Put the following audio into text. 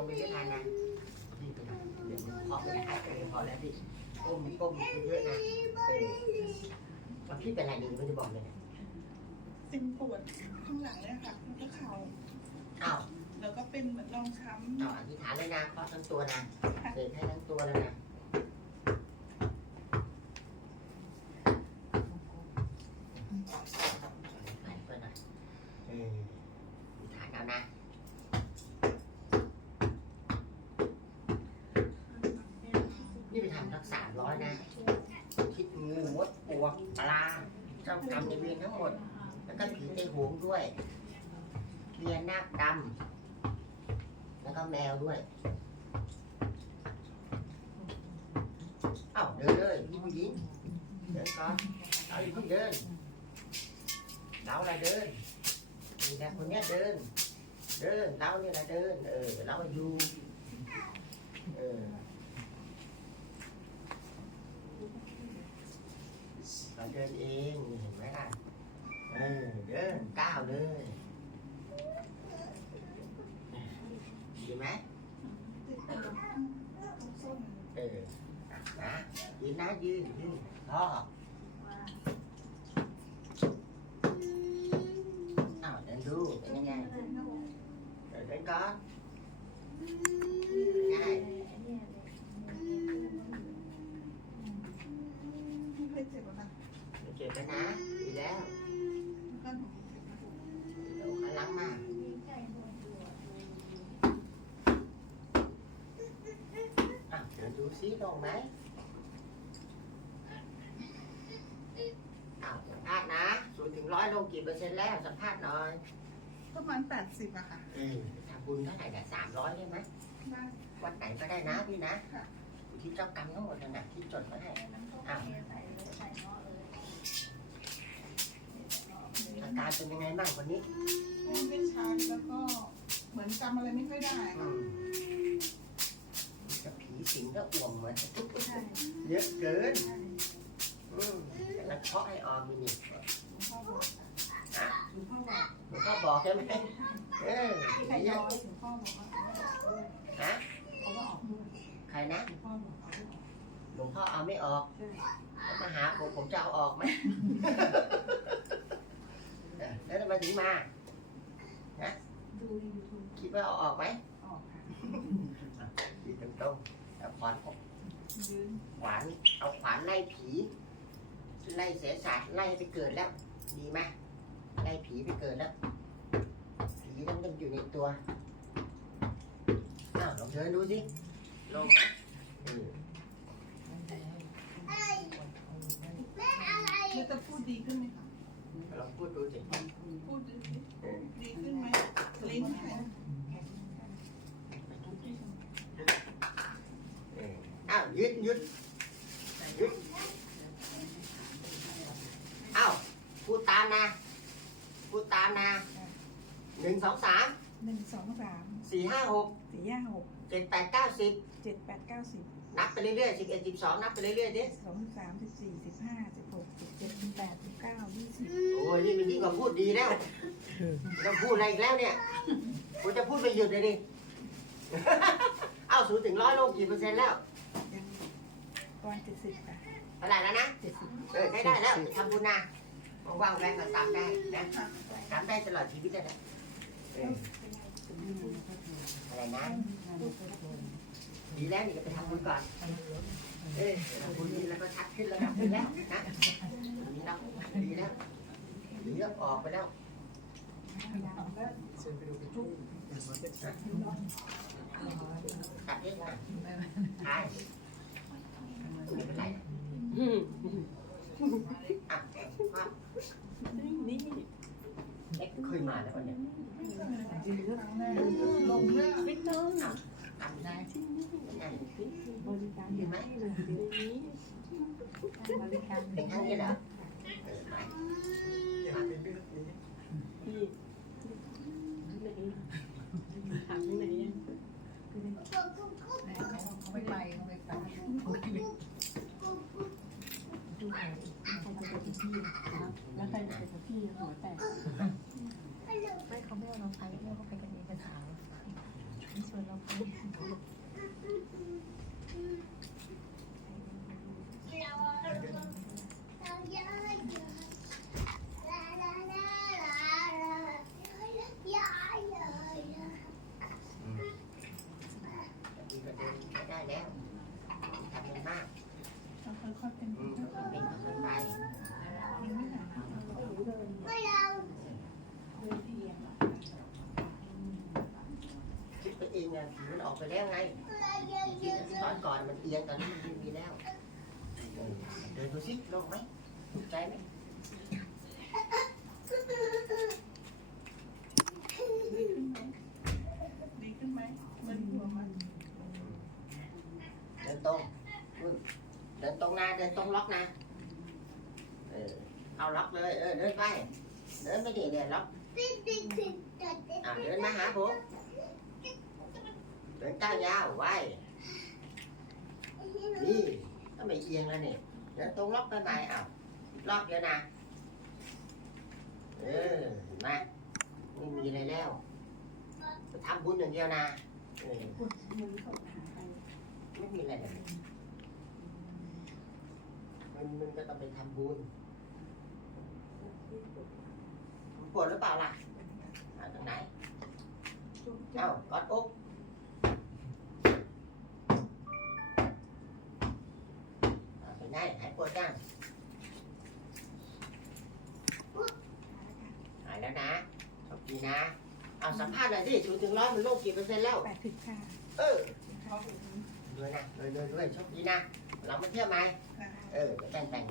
งไปเยอะทานนะพี่ไปทำเดี๋ยวมันเคาะไม่ได้เออพอแล้วพี่ก้มก้มเยอะนะเออแล้วพี่เป็นอะไรดีไม่ได้บอกเลยนะเป็นปวดข้างหลังเนี่ยค่ะแล้วก็เข่าอ้าวแล้วก็เป็นเหมือนรองช้อ้าวอธิษฐานเลยนะเคาะทั้งตัวนะเสกให้ทั้งตัวเลยนะไปเพื่อนหน่อยเอออธิษฐานเอานะ สามร้อยนะ คิดงูมดปลวกปลาเจ้ากรรมในเวรทั้งหมด แล้วก็ผีในหงด้วยเรียนนาคดำแล้วก็แมวด้วย เอ้าเดินเลยพี่ผู้หญิงเดินก่อนเราอยู่ที่เดินเราอะไรเดินนี่แหละคนเนี้ยเดิน เดินเราเนี่ยแหละเดิน เออเราอยู่เออ เราเดินเองเห็นไหมล่ะเออเดินก้าวเลยดีไหมำติดตรงส้นเออนะยืนนะยืนยืนพ่ออ้าวเดินดูเป็นยังไงเดินเดินก่อนง่าย ไม่เคยเจ็บอะค่ะ เก็บไปนะดีแล้ว แล้วก็หนู เดี๋ยวขันหลังมาอะเดินดู ซิลงไหมอ้าวสัมภาษณ์นะศูนย์ถึงร้อยลงกี่เปอร์เซ็นต์แล้วสัมภาษณ์หน่อยประมาณแปดสิบอะค่ะเออทำบุญเท่าไหร่เนี่ยสามร้อยใช่ไหมได้วัดไหนก็ได้นะพี่นะค่ะอยู่ที่เจ้ากรรมทั้งหมดนั่นนะที่จดมาให้อ้าวอาการเป็นยังไงบ้างคนนี้ไม่ชันแล้วก็เหมือนจำอะไรไม่ค่อยได้อืมจะผี สิงก็อ่วมเหมือนใช่เยอะเกินอืมแล้วเคาะให้ออมมินิหลวงพ่อบอกอะหลวงพ่อบอกหลวงพ่อบอกใช่ไหมเออที่ใครย้อยหลวงพ่อบอกว่าฮะเขาว่าออกด้วยใครนะ หลวงพ่อบอกเอาด้วยหลวงพ่อเอาไม่ออกใช่แล้วมาหาผมผมจะเอาออกไหม เออแล้วทำไมถึงมา ดูในยูทูบคิดว่าเอาออกไหม ออกค่ะดีตรงตรงๆ เอาขวานยืนขวานเอาขวานไล่ผี ไล่เสียศาสตร์ไล่ไปเกิดแล้ว ดีไหมไล่ผีไปเกิดแล้วผีต้องต้องอยู่ในตัวอ้าวลองเดินดูสิลงไหมเออแล้วจะพูดดีขึ้นไหมคะลองพูดดูสิพูดดีเออดีขึ้นไหมลิ้นแข็ง เอออ้าว ยึดยึดยึดอ้าวพูดตามนะพูดตามนะหนึ่งสองสามหนึ่งสองสามสี่ห้าหกสี่ห้าหกเจ็ดแปดเก้าสิบเจ็ดแปดเก้าสิบนับไปเรื่อยๆสิบเอ็ดสิบสองนับไปเรื่อยๆดิสองสามสิบสี่สิบห้าสิบหกสิบเจ็ดสิบแปดสิบเก้ายี่สิบโอ้ยนี่มันยิ่งกว่าพูดดีแล้วไม่ต้องพูดอะไรอีกแล้วเนี่ยผมจะพูดไปหยุดเลยดิ เอ้าศูนย์ถึงร้อยลงกี่เปอร์เซ็นต์แล้ว ประมาณเจ็ดสิบค่ะเท่าไหร่แล้วนะเจ็ดสิบเออใช้ได้แล้วทำบุญนะว่างๆแวะมาตามได้นะตามได้ตลอดชีวิตเลยนะเอออะไรนะดีแล้วนี่ก็ไปทำบุญก่อน เออทำบุญนี่แล้วก็ชัดขึ้นระดับหนึงแล้วนะนี่เราดีแล้วเหลือออกไปแล้วตัดเองนะหาย ไม่เป็นไรอะว่าเอ็กซ์เคยมาแล้ววันเนี้ยครั้งแรกลงเรื่องทำได้ยังไงบริการเห็นไหมบริการเป็นครั้งนี้เหรอเออไปมาเป็นเรื่องนี้ เขาไม่ไปเขาไม่ไป ดูหน่อยใครจะไปกับพี่แล้วใครจะไปกับพี่หัวแตก ไม่เขาไม่เอาเราไปไม่เขาไปกันเองเป็นสาวชวนเราไป ดีก็เดินไม่ได้แล้วทำมันมาก เราค่อยๆเป็น อืมเป็นค่อยๆไป ยังไม่หนัก เดินเพียง คิดไปเองไงผีมันออกไปแล้วไงคิดต อียงตอนนี้มันไม่มีแล้ว เดินดูสิโล่งไหมถูกใจไหมดีขึ้นไหมมันหัวมันเดินตรงนู่นเดินตรงนะเดินตรงล็อกนะ เออ เอาล็อกเลย เออ เดินไป เดินไปดิเนี่ยล็อก อะเดินมาหาผม เดินก้าวยาวไว้ นี่ถ้าไม่เอียงแล้วนี่เดินตรงล็อกไปไหนอ้าวล็อกเดียวนะ เออเห็นไหมไม่มีอะไรแล้วทำบุญอย่างเดียวนะเออไม่มีอะไรเลยมันมันก็ต้องไปทำบุญปวดหรือเปล่าล่ะเอาตรงไหน เอ้า กอดอก หายปวดยังหายแล้วนะโชคดีนะ เอาสัมภาษณ์หน่อยสิศูนย์ถึงร้อยมันโลกกี่เปอร์เซ็นต์แล้ว แปดสิบค่ะเออเขาด้วยนะด้วยด้วยด้วยโชคดีนะ เรามาเที่ยวไหมค่ะเออเดี๋ยวแต่งแต่ง